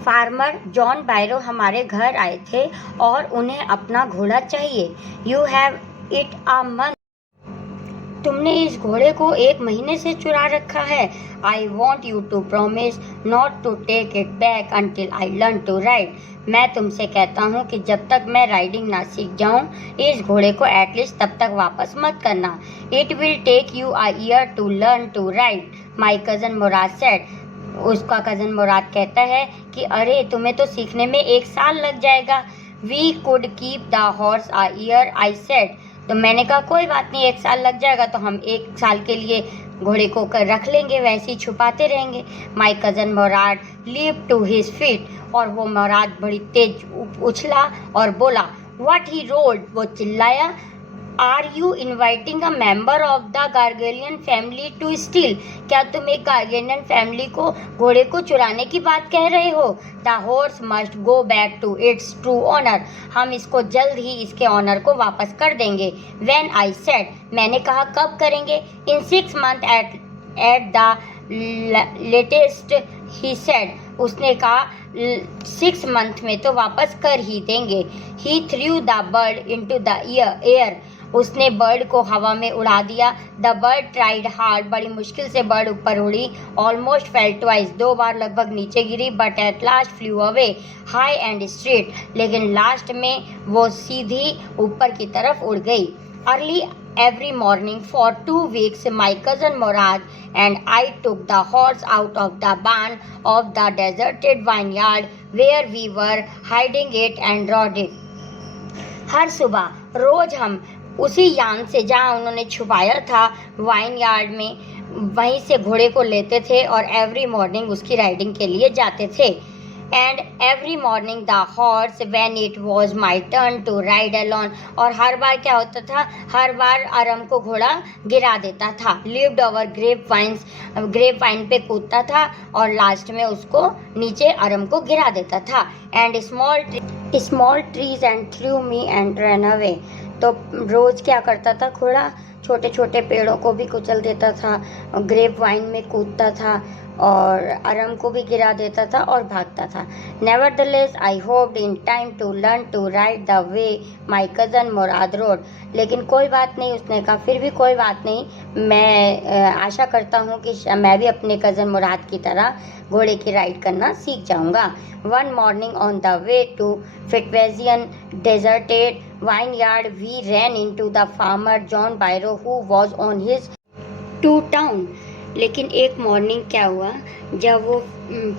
फार्मर जॉन बायरो हमारे घर आए थे और उन्हें अपना घोड़ा चाहिए। You have it a month, तुमने इस घोड़े को 1 महीने से चुरा रखा है। I want you to promise not to take it back until I learn to ride, मैं तुमसे कहता हूँ कि जब तक मैं राइडिंग ना सीख जाऊँ इस घोड़े को एटलीस्ट तब तक वापस मत करना। It will take you a year to learn to ride, my cousin Murad said, उसका कज़न मुराद कहता है कि अरे तुम्हें तो सीखने में 1 साल लग जाएगा। We could keep the horse a year, I said, तो मैंने कहा कोई बात नहीं, 1 साल लग जाएगा तो हम 1 साल के लिए घोड़े को रख लेंगे, वैसे ही छुपाते रहेंगे। My cousin Murad leap to his feet, और वो मुराद बड़ी तेज उछला और बोला। व्हाट ही रोल्ड, वो चिल्लाया। Are you inviting a member of the Garoghlanian family to steal, क्या तुम एक गार्गेलियन फैमिली को घोड़े को चुराने की बात कह रहे हो। The horse must go back to its true owner, हम इसको जल्द ही इसके ऑनर को वापस कर देंगे। व्हेन आई सेड, मैंने कहा कब करेंगे। इन 6 months at the latest, he said, उसने कहा 6 मंथ में तो वापस कर ही देंगे। He threw the bird into the air, उसने बर्ड को हवा में उड़ा दिया। द बर्ड ट्राइड हार्ड, बड़ी मुश्किल से बर्ड ऊपर उड़ी। ऑलमोस्ट फेल ट्वाइस, 2 बार लगभग नीचे गिरी। But at last flew away high and straight, लेकिन लास्ट में वो सीधी ऊपर की तरफ उड़ गई। Early every morning for 2 weeks my cousin Murad and I took the horse out of the barn of the deserted vineyard where we were hiding it and rode it. हर सुबह रोज हम उसी यान से जहाँ उन्होंने छुपाया था वाइन यार्ड में, वहीं से घोड़े को लेते थे और एवरी मॉर्निंग उसकी राइडिंग के लिए जाते थे। And every morning the horse when it was my turn to ride alone, और हर बार क्या होता था, हर बार अरम को घोड़ा गिरा देता था। लिव्ड ओवर ग्रेप वाइन पे कूदता था और लास्ट में उसको नीचे अरम को गिरा देता था। And small trees and through me and run away, तो रोज क्या करता था घोड़ा, छोटे छोटे पेड़ों को भी कुचल देता था, ग्रेप वाइन में कूदता था और अरम को भी गिरा देता था और भागता था। Nevertheless I hoped in time to learn to ride the way my cousin Murad rode, लेकिन कोई बात नहीं, उसने कहा फिर भी कोई बात नहीं, मैं आशा करता हूँ कि मैं भी अपने कज़न मुराद की तरह घोड़े की राइड करना सीख जाऊँगा। One morning on the way to Fetvajian's deserted vineyard we ran into the farmer John Byro who was on his to town। लेकिन एक मॉर्निंग क्या हुआ, जब वो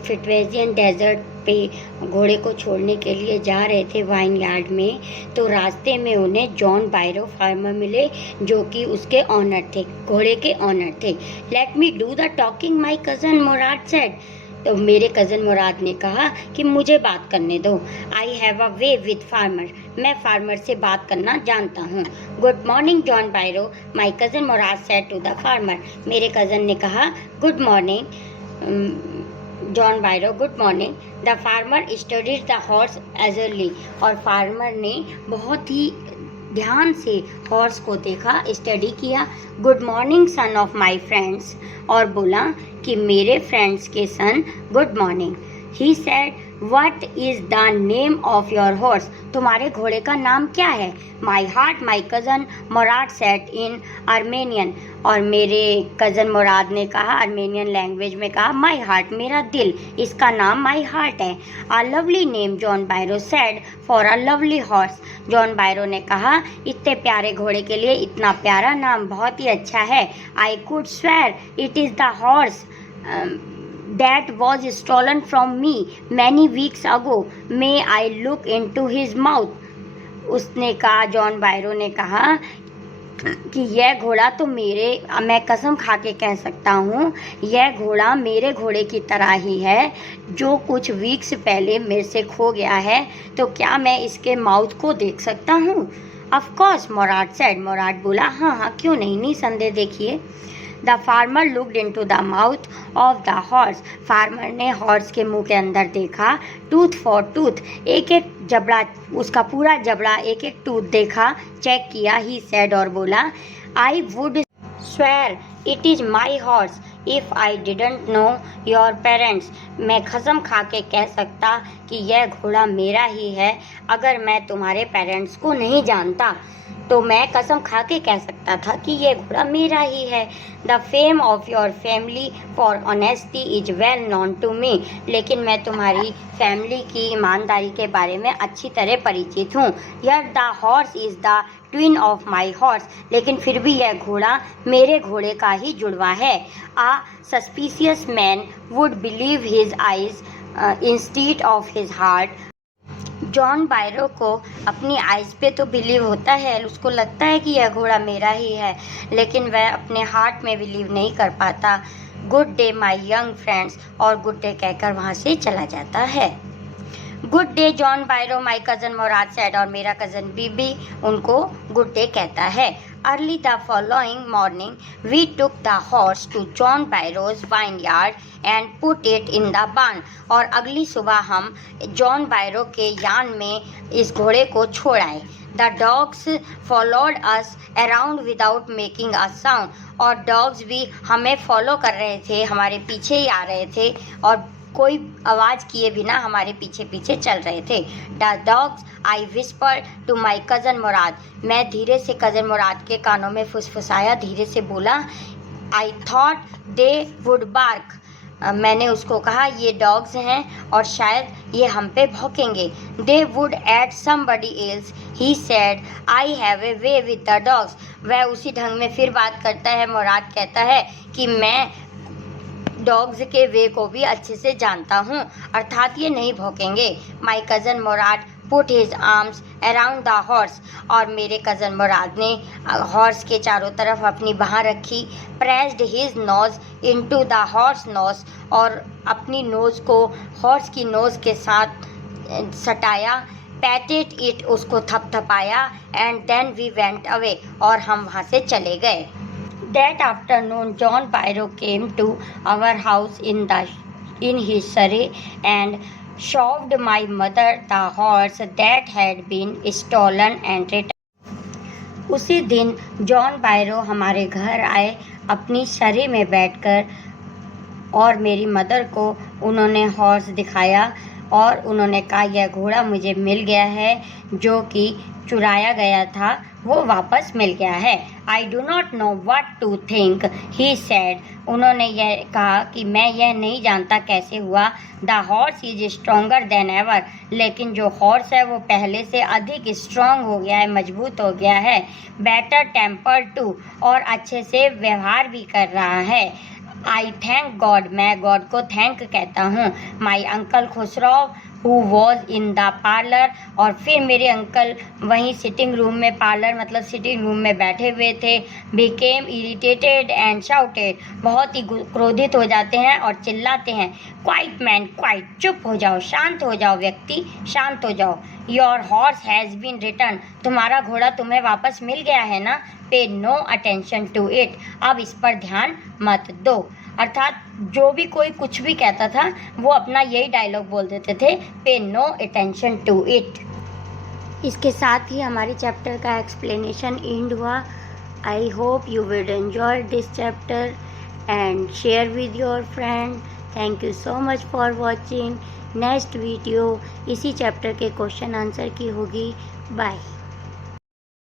फिटवेजियन डेजर्ट पे घोड़े को छोड़ने के लिए जा रहे थे वाइन यार्ड में, तो रास्ते में उन्हें जॉन बायरो फार्मर मिले जो कि उसके ऑनर थे, घोड़े के ऑनर थे। Let me do the talking my cousin Murad said, तो मेरे कज़न मुराद ने कहा कि मुझे बात करने दो। I have a way with farmer, मैं फार्मर से बात करना जानता हूँ। Good morning John Byro, my cousin Murad said to the farmer, मेरे कज़न ने कहा good morning John Byro, good morning. The farmer studies the horse eagerly, और फार्मर ने बहुत ही ध्यान से हॉर्स को देखा, स्टडी किया। Good morning son of my friends, और बोला कि मेरे फ्रेंड्स के son good morning. He said what is the name of your horse, तुम्हारे घोड़े का नाम क्या है। My Heart, my cousin Murad said in Armenian, और मेरे कज़न मुराद ने कहा आर्मेनियन लैंग्वेज में कहा माई हार्ट, मेरा दिल, इसका नाम माई हार्ट है। A lovely name John Byro said for a lovely horse, John Byro ने कहा इतने प्यारे घोड़े के लिए इतना प्यारा नाम, बहुत ही अच्छा है। I could swear it is the horse that was stolen from me many weeks ago, may I look into his mouth। उसने कहा, जॉन बायरो ने कहा कि यह घोड़ा तो मैं कसम खा के कह सकता हूँ, यह घोड़ा मेरे घोड़े की तरह ही है जो कुछ वीक्स पहले मेरे से खो गया है, तो क्या मैं इसके माउथ को देख सकता हूँ। ऑफ कोर्स मुराद सेड, मुराद बोला हाँ क्यों नहीं, निसंदेह देखिए। The farmer looked into the mouth of the horse, farmer ने हॉर्स के मुंह के अंदर देखा। टूथ फॉर टूथ, एक एक जबड़ा, उसका पूरा जबड़ा, एक एक टूथ देखा, चेक किया। ही सेड, और बोला I would swear it is my horse if I didn't know your parents, मैं कसम खा के कह सकता कि यह घोड़ा मेरा ही है अगर मैं तुम्हारे पेरेंट्स को नहीं जानता, तो मैं कसम खा के कह सकता था कि यह घोड़ा मेरा ही है। The fame of your family for honesty is well known to me, लेकिन मैं तुम्हारी फैमिली की ईमानदारी के बारे में अच्छी तरह परिचित हूँ। Yet the horse is the twin of my horse, लेकिन फिर भी यह घोड़ा मेरे घोड़े का ही जुड़वा है। A suspicious man would believe his eyes instead of his heart, John Byro को अपनी आइज़ पे तो बिलीव होता है, उसको लगता है कि यह घोड़ा मेरा ही है, लेकिन वह अपने हार्ट में बिलीव नहीं कर पाता। Good day my young friends, और गुड डे कहकर वहाँ से चला जाता है। Good day John Byro, my cousin Murad said, और मेरा कज़न बीबी उनको गुड डे कहता है। Early the following morning we took the horse to John Byro's vineyard and put it in the barn, और अगली सुबह हम जॉन बायरो के यान में इस घोड़े को छोड़ आए। The dogs followed us around without making a sound, और डॉग्स भी हमें फॉलो कर रहे थे, हमारे पीछे ही आ रहे थे और कोई आवाज़ किए बिना हमारे पीछे पीछे चल रहे थे। The dogs, I whisper to my cousin Mourad, मैं धीरे से कज़न मुराद के कानों में फुसफुसाया, धीरे से बोला, I thought they would bark, मैंने उसको कहा ये डॉग्स हैं और शायद ये हम पे भौंकेंगे। They would at somebody else, he said, I have a way with the dogs, वह उसी ढंग में फिर बात करता है। मुराद कहता है कि मैं डॉग्स के वे को भी अच्छे से जानता हूँ, अर्थात ये नहीं भौंकेंगे। My cousin Mourad put his arms around the horse, और मेरे कज़न मुराद ने हॉर्स के चारों तरफ अपनी बाह रखी। Pressed his nose into the horse nose, और अपनी नोज़ को हॉर्स की नोज़ के साथ सटाया। पैटेड इट, उसको थपथपाया। And then we went away, और हम वहाँ से चले गए। That afternoon, John Pyro came to our house in his surrey and showed my mother the horse that had been stolen and returned. उसी दिन जॉन पायरो हमारे घर आए अपनी सरी में बैठकर, और मेरी मदर को उन्होंने हॉर्स दिखाया और उन्होंने कहा यह घोड़ा मुझे मिल गया है जो कि चुराया गया था, वो वापस मिल गया है। I do not know what to think, he said, उन्होंने यह कहा कि मैं यह नहीं जानता कैसे हुआ। The horse is stronger then ever, लेकिन जो हॉर्स है वो पहले से अधिक स्ट्रॉन्ग हो गया है, मजबूत हो गया है। बेटर टेम्पर टू, और अच्छे से व्यवहार भी कर रहा है। आई थैंक गॉड, मैं गॉड को थैंक कहता हूँ। माई uncle Khusro who was in the parlour, और फिर मेरे अंकल वहीं सिटिंग रूम में, पार्लर मतलब सिटिंग रूम में बैठे हुए थे। बिकेम इरिटेटेड एंड शाउटेड, बहुत ही क्रोधित हो जाते हैं और चिल्लाते हैं। क्वाइट मैन क्वाइट, चुप हो जाओ, शांत हो जाओ व्यक्ति, शांत हो जाओ। Your horse has been return, तुम्हारा घोड़ा तुम्हें वापस मिल गया है ना। पे नो अटेंशन टू इट, अब इस पर ध्यान मत दो। अर्थात जो भी कोई कुछ भी कहता था वो अपना यही डायलॉग बोल देते थे, पे नो अटेंशन टू इट। इसके साथ ही हमारे चैप्टर का एक्सप्लेनेशन एंड हुआ। I hope you will enjoy this chapter and share with your friend. Thank you so much for watching. Next video इसी चैप्टर के क्वेश्चन आंसर की होगी। बाय।